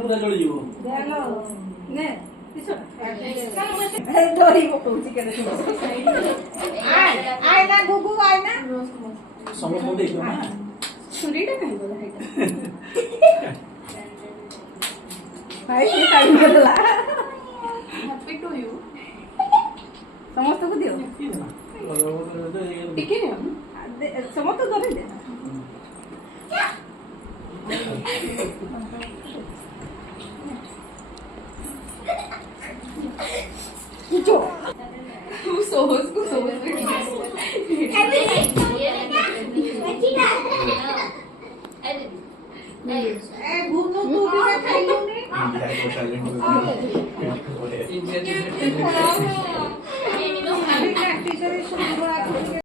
पूरा जड़ी छुरीटा कहीं बोला है हैप्पी टू यू समस्त को दियो टिके नहीं समस्त को दे जो तू सोच को सोच भूतो तू भी खाई लो ने इंडिया को साइलेंट